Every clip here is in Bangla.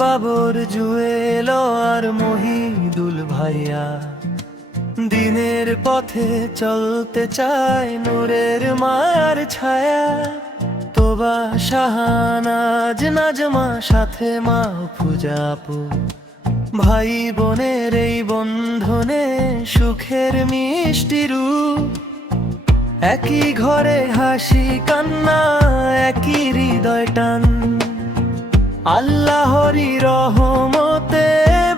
বাবর জুয়েল আর মহিদুল ভাইয়া দিনের পথে চলতে চায় নূরের মায়ার ছায়া। তোবা শাহানাজ নাজমা সাথে মাহফুজা আপু, ভাই বোনের এই বন্ধনে সুখের মিষ্টি রূপ। একই ঘরে হাসি কান্না, একই হৃদয় টান, আল্লাহরই রহমতে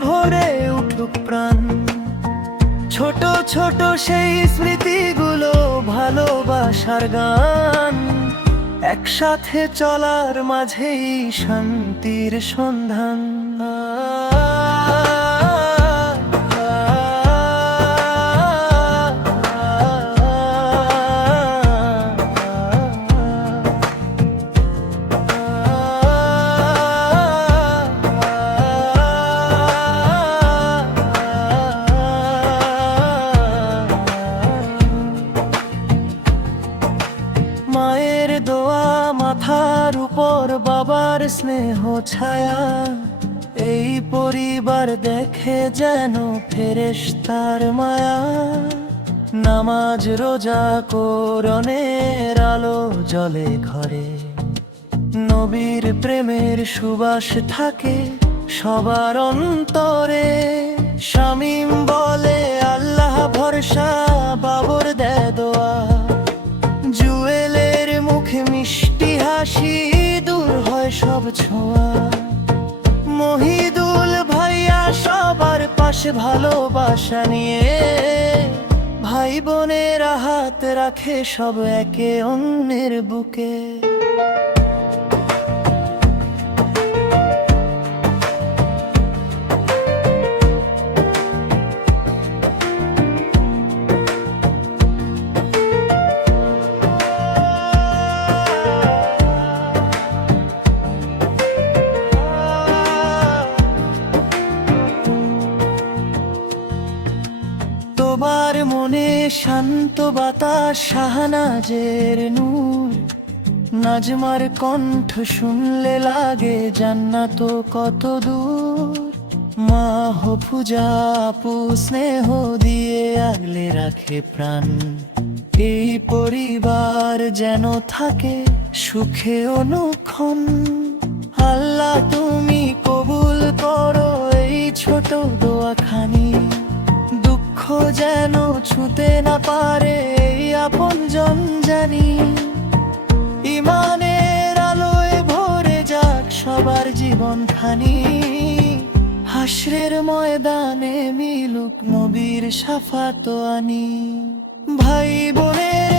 ভরে উঠুক প্রাণ। ছোট ছোট সেই স্মৃতিগুলো ভালোবাসার গান, একসাথে চলার মাঝেই শান্তির সন্ধান। মায়ের দোয়া মাথার উপর, বাবার স্নেহ ছায়া, এই পরিবার দেখে যেন ফেরেশতার মায়া। নামাজ রোজা কোরআনের আলো জ্বলে ঘরে, নবীর প্রেমের সুবাস থাকে সবার অন্তরে। শামীম বলে আল্লাহ ভরসা, বাবর দেয় দোয়া, জুয়েলের মুখে মিষ্টি হাসি, দূর হয় সব ছোঁয়া। মহিদুল ভাইয়া সবার পাশে ভালোবাসা নিয়ে, ভাই বোনের হাত রাখে সব একে অন্যের বুকে। তোমার মনে শান্ত বাতাস, শাহনাজের নূর, নাজমার কণ্ঠ শুনলে লাগে জান্নাত কত দূর। মাহফুজা আপু স্নেহ দিয়ে আগলে রাখে প্রাণ, এই পরিবার যেন থাকে সুখে অনুক্ষণ। আল্লাহ তুমি কবুল করো এই ছোট দোয়াখানি, দুঃখ যেন ছুঁতে না পারে এই আপনজন জানি। ইমানের আলোয় ভরে যাক সবার জীবনখানি, হাসরের ময়দানে মিলুক নবীর শাফাত আনি। ভাই বোনের